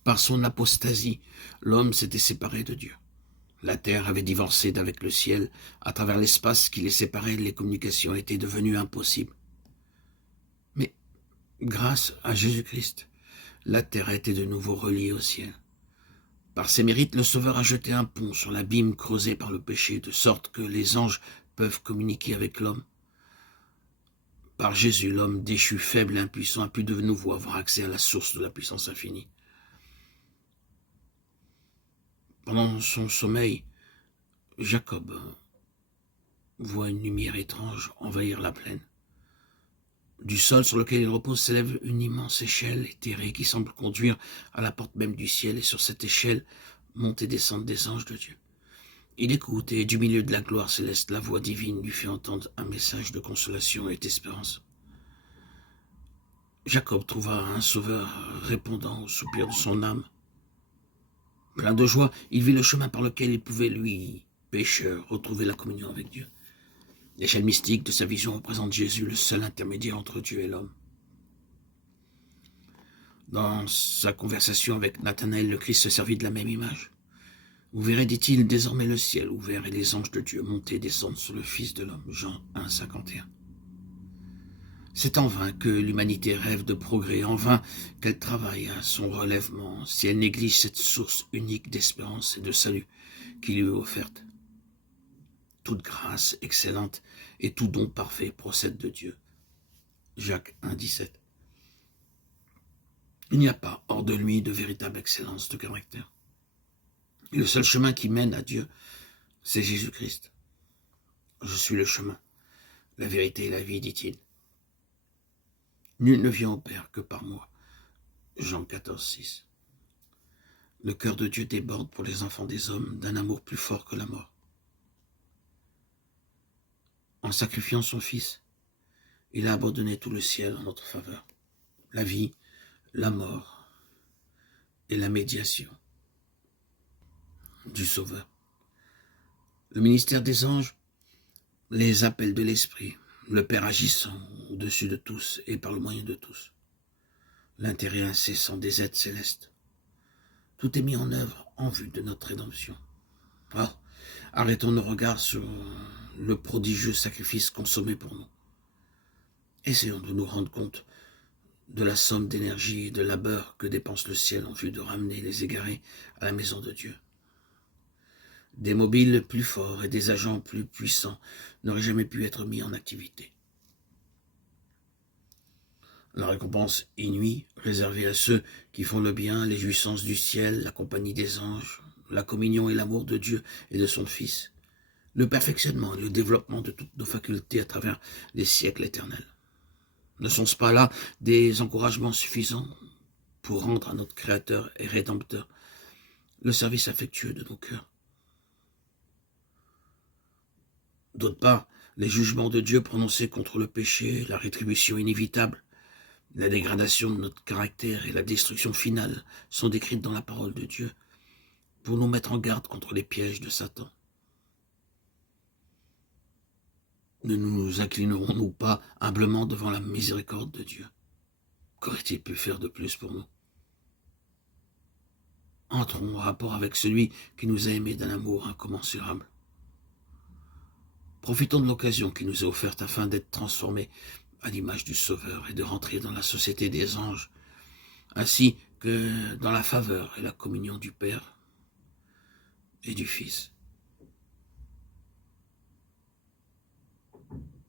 Par son apostasie, l'homme s'était séparé de Dieu. La terre avait divorcé d'avec le ciel. À travers l'espace qui les séparait, les communications étaient devenues impossibles. Mais grâce à Jésus-Christ, la terre a été de nouveau reliée au ciel. Par ses mérites, le Sauveur a jeté un pont sur l'abîme creusé par le péché, de sorte que les anges peuvent communiquer avec l'homme. Par Jésus, l'homme déchu, faible et impuissant a pu de nouveau avoir accès à la source de la puissance infinie. Pendant son sommeil, Jacob voit une lumière étrange envahir la plaine. Du sol sur lequel il repose s'élève une immense échelle éthérée qui semble conduire à la porte même du ciel, et sur cette échelle montent et descendent des anges de Dieu. Il écoute, et du milieu de la gloire céleste, la voix divine lui fait entendre un message de consolation et d'espérance. Jacob trouva un sauveur répondant au soupir de son âme. Plein de joie, il vit le chemin par lequel il pouvait, lui, pécheur, retrouver la communion avec Dieu. L'échelle mystique de sa vision représente Jésus, le seul intermédiaire entre Dieu et l'homme. Dans sa conversation avec Nathanaël, le Christ se servit de la même image. Vous verrez, dit-il, désormais le ciel ouvert et les anges de Dieu monter et descendre sur le Fils de l'homme. Jean 1, 51. C'est en vain que l'humanité rêve de progrès, en vain qu'elle travaille à son relèvement, si elle néglige cette source unique d'espérance et de salut qui lui est offerte. Toute grâce excellente et tout don parfait procède de Dieu. Jacques 1, 17. Il n'y a pas hors de lui de véritable excellence de caractère. Et le seul chemin qui mène à Dieu, c'est Jésus-Christ. Je suis le chemin, la vérité et la vie, dit-il. Nul ne vient au Père que par moi. Jean 14, 6. Le cœur de Dieu déborde pour les enfants des hommes d'un amour plus fort que la mort. En sacrifiant son Fils, il a abandonné tout le ciel en notre faveur. La vie, la mort et la médiation du Sauveur. Le ministère des anges, les appels de l'Esprit, le Père agissant au-dessus de tous et par le moyen de tous. L'intérêt incessant des êtres célestes. Tout est mis en œuvre en vue de notre rédemption. Ah, arrêtons nos regards sur le prodigieux sacrifice consommé pour nous. Essayons de nous rendre compte de la somme d'énergie et de labeur que dépense le ciel en vue de ramener les égarés à la maison de Dieu. Des mobiles plus forts et des agents plus puissants n'auraient jamais pu être mis en activité. La récompense inouïe, réservée à ceux qui font le bien, les jouissances du ciel, la compagnie des anges, la communion et l'amour de Dieu et de son Fils, le perfectionnement et le développement de toutes nos facultés à travers les siècles éternels. Ne sont-ce pas là des encouragements suffisants pour rendre à notre Créateur et Rédempteur le service affectueux de nos cœurs? D'autre part, les jugements de Dieu prononcés contre le péché, la rétribution inévitable, la dégradation de notre caractère et la destruction finale sont décrites dans la parole de Dieu pour nous mettre en garde contre les pièges de Satan. Ne nous inclinerons-nous pas humblement devant la miséricorde de Dieu? Qu'aurait-il pu faire de plus pour nous? Entrons en rapport avec celui qui nous a aimés d'un amour incommensurable. Profitons de l'occasion qui nous est offerte afin d'être transformés à l'image du Sauveur et de rentrer dans la société des anges, ainsi que dans la faveur et la communion du Père et du Fils.